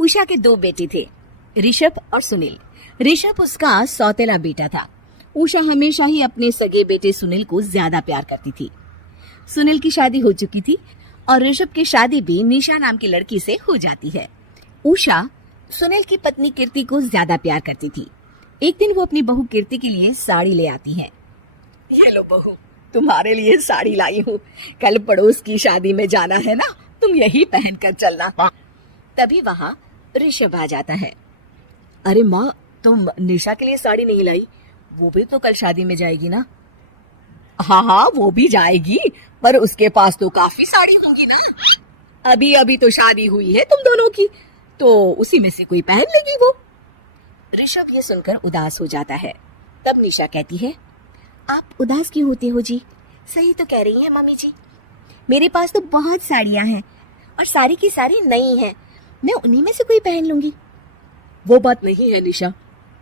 उषा के दो बेटे थे, ऋषभ और सुनील। ऋषभ उसका सौतेला बेटा था। उषा हमेशा ही अपने सगे बेटे सुनील को ज्यादा प्यार करती थी। सुनील की शादी हो चुकी थी और ऋषभ की शादी भी निशा नाम की लड़की से हो जाती है। उषा सुनील की पत्नी कीर्ति को ज्यादा प्यार करती थी। एक दिन वो अपनी बहू कीर्ति के लिए साड़ी ले आती है। ये लो बहू, तुम्हारे लिए साड़ी लाई हूँ। कल पड़ोस की शादी में जाना है ना, तुम यही पहन कर चलना। तभी वहाँ ऋषभ आ जाता है। अरे माँ, तुम निशा के लिए साड़ी नहीं लाई? वो भी तो कल शादी में जाएगी ना। हाँ, वो भी जाएगी, पर उसके पास तो काफी साड़ी होंगी ना। अभी अभी तो शादी हुई है तुम दोनों की, तो उसी में से कोई पहन लेगी वो। ऋषभ ये सुनकर उदास हो जाता है। तब निशा कहती है, आप उदास क्यों होते हो जी? सही तो कह रही हैं मम्मी जी। मेरे पास तो बहुत साड़ियां हैं और सारी की सारी नई हैं। मैं उन्हीं में से कोई पहन लूंगी। वो बात नहीं है निशा।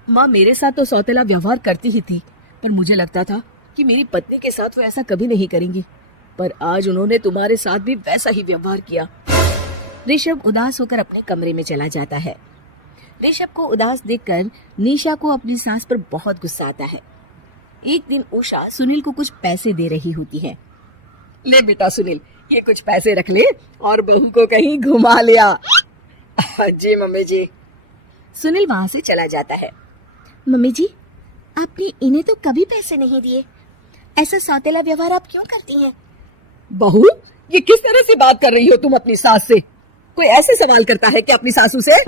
माँ मेरे साथ तो सौतेला व्यवहार करती ही थी, पर मुझे लगता था कि मेरी पत्नी के साथ वो ऐसा कभी नहीं करेंगी, पर आज उन्होंने तुम्हारे साथ भी वैसा ही व्यवहार किया। ऋषभ उदास होकर अपने कमरे में चला जाता है। ऋषभ को उदास देखकर निशा को अपनी सास पर बहुत गुस्सा आता है। एक दिन उषा सुनील को कुछ पैसे दे रही होती है। ले बेटा सुनील, ये कुछ पैसे रख ले और बहू को कहीं घुमा लिया। जी मम्मी जी। सुनील वहाँ से चला जाता है। मम्मी जी, आपने इन्हें तो कभी पैसे नहीं दिए। ऐसा सौतेला व्यवहार आप क्यों करती हैं? बहू, ये किस तरह से बात कर रही हो तुम अपनी सास से? कोई ऐसे सवाल करता है कि अपनी सासू से?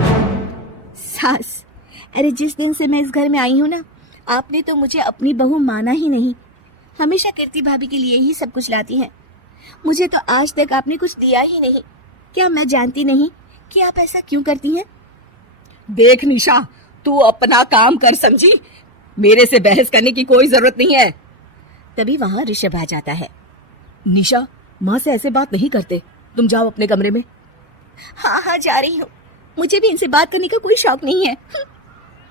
सास, अरे जिस दिन से मैं इस घर में आई हूँ ना, आपने तो मुझे अपनी बहू माना ही नहीं। हमेशा कीर्ति भाभी के लिए ही सब कुछ लाती हैं। मुझे तो आज तक आपने कुछ दिया ही नहीं। क्या मैं जानती नहीं कि आप ऐसा क्यों करती हैं? देख निशा, तू अपना काम कर समझी। मेरे से बहस करने की कोई जरूरत नहीं है। तभी वहाँ ऋषभ आ जाता है। निशा, माँ से ऐसे बात नहीं करते। तुम जाओ अपने कमरे में। हाँ, जा रही हूँ। मुझे भी इनसे बात करने का कोई शौक नहीं है।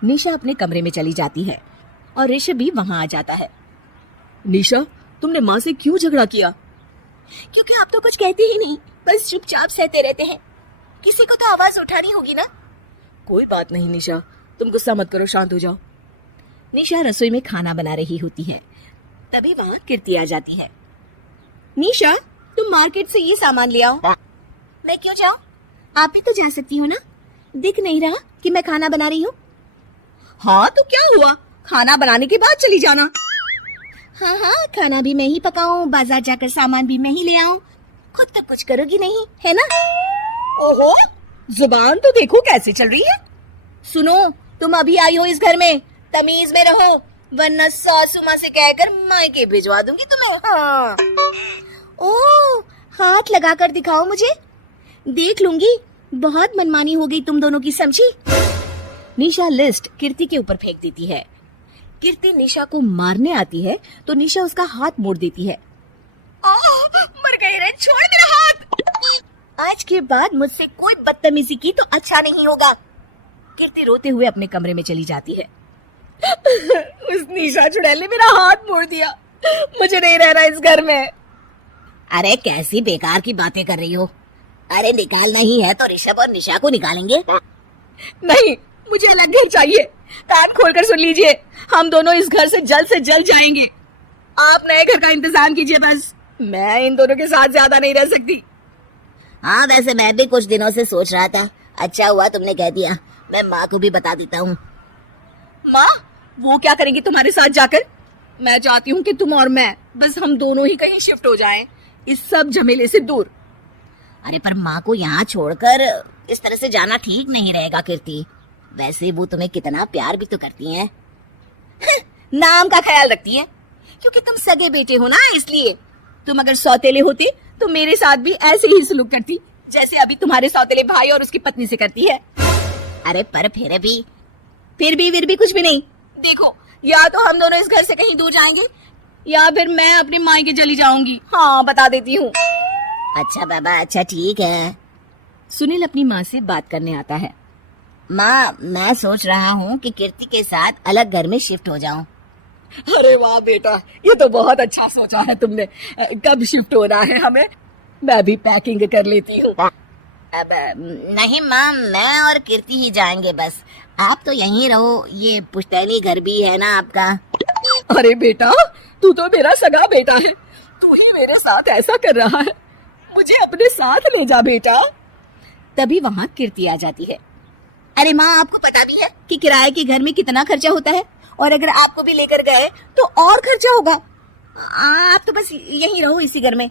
निशा अपने कमरे में चली जाती है और ऋषभ भी वहाँ आ जाता है। निशा, तुमने माँ से क्यों झगड़ा किया? क्योंकि आप तो कुछ कहते ही नहीं, बस चुपचाप सहते रहते हैं। किसी को तो आवाज उठानी होगी ना। कोई बात नहीं निशा, तुम गुस्सा मत करो, शांत हो जाओ। निशा रसोई में खाना बना रही होती है। तभी वहाँ कीर्ति आ जाती है। निशा, तुम मार्केट से ये सामान ले आओ। मैं क्यों जाऊँ? आप भी तो जा सकती हो ना। दिख नहीं रहा कि मैं खाना बना रही हूँ? हाँ तो क्या हुआ, खाना बनाने के बाद चली जाना। हाँ, खाना भी मैं ही पकाऊं, बाजार जाकर सामान भी मैं ही ले आऊं। खुद तो कुछ करोगी नहीं, है ना? ओहो, जुबान तो देखो कैसे चल रही है। सुनो, तुम अभी आई हो इस घर में, तमीज में रहो, वरना सासू माँ से कहकर मायके भिजवा दूंगी तुम्हें। हाँ। ओह, हाथ लगाकर दिखाओ मुझे, देख लूंगी। बहुत मनमानी हो गई तुम दोनों की, समझी? निशा लिस्ट कीर्ति के ऊपर फेंक देती है। कीर्ति निशा को मारने आती है तो निशा उसका हाथ मोड़ देती है। मर गई रे, छोड़ मेरा हाथ। आज के बाद मुझसे कोई बदतमीजी की तो अच्छा नहीं होगा। कीर्ति रोते हुए अपने कमरे में चली जाती है। उस निशा चुड़ैल ने मेरा हाथ मोड़ दिया। मुझे नहीं रहना इस घर में। अरे कैसी बेकार की बातें कर रही हो? अरे निकालना ही है तो ऋषभ और निशा को निकालेंगे। नहीं, मुझे अलग घर चाहिए। कान खोलकर सुन लीजिए, हम दोनों इस घर से जल्द जाएंगे। आप नए घर का इंतजाम कीजिए बस। मैं इन दोनों के साथ ज्यादा नहीं रह सकती। हाँ, वैसे मैं भी कुछ दिनों से सोच रहा था। अच्छा हुआ तुमने कह दिया, मैं माँ को भी बता देता हूँ। माँ, वो क्या करेंगी तुम्हारे साथ जाकर? मैं चाहती हूँ कि तुम और मैं, बस हम दोनों ही कहीं शिफ्ट हो जाएं, इस सब झमेले से दूर। अरे पर माँ को यहाँ छोड़कर इस तरह से जाना ठीक नहीं रहेगा कीर्ति। वैसे वो तुम्हें कितना प्यार भी तो करती हैं। नाम का ख्याल रखती हैं, क्योंकि तुम सगे बेटे हो ना, इसलिए। तुम अगर सौतेले होती तो मेरे साथ भी ऐसे ही सलूक करती, जैसे अभी तुम्हारे सौतेले भाई और उसकी पत्नी से करती है। अरे पर फिर भी कुछ भी नहीं। देखो, या तो हम दोनों इस घर से कहीं दूर जाएंगे या फिर मैं अपने मायके चली जाऊंगी। हाँ, बता देती हूँ। अच्छा बाबा, अच्छा ठीक है। सुनील अपनी माँ से बात करने आता है। माँ, मैं सोच रहा हूँ कि कीर्ति के साथ अलग घर में शिफ्ट हो जाऊँ। अरे वाह बेटा, ये तो बहुत अच्छा सोचा है तुमने। कब शिफ्ट होना है हमें? मैं भी पैकिंग कर लेती हूँ। अब नहीं माँ, मैं और कीर्ति ही जाएंगे बस। आप तो यहीं रहो, ये पुश्तैनी घर भी है ना आपका। अरे बेटा, तू तो मेरा सगा बेटा है, तू ही मेरे साथ ऐसा कर रहा है, मुझे अपने साथ ले जा बेटा। तभी वहाँ कीर्ति आ जाती है। अरे माँ, आपको पता भी है कि किराए के घर में कितना खर्चा होता है, और अगर आपको भी लेकर गए तो और खर्चा होगा। आप तो बस यहीं रहो इसी घर में।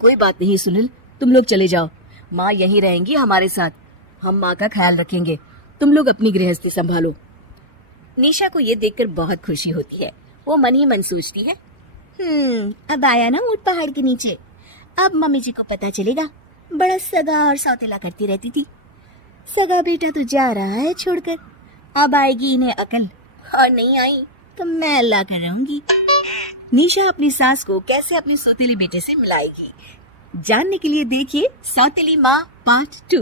कोई बात नहीं सुनील, तुम लोग चले जाओ, माँ यहीं रहेंगी हमारे साथ, हम माँ का ख्याल रखेंगे, तुम लोग अपनी गृहस्थी संभालो। निशा को ये देखकर बहुत खुशी होती है, वो मन ही मन सोचती है, अब आया ना ऊंट पहाड़ के नीचे, अब मम्मी जी को पता चलेगा बड़ा सगा और सौतेला करती रहती थी। सगा बेटा तो जा रहा है छोड़कर, अब आएगी इन्हें अकल, और नहीं आई तो मैं अल्लाह कर रहूंगी। निशा अपनी सास को कैसे अपने सौतेले बेटे से मिलाएगी, जानने के लिए देखिए सौतेली माँ पार्ट 2।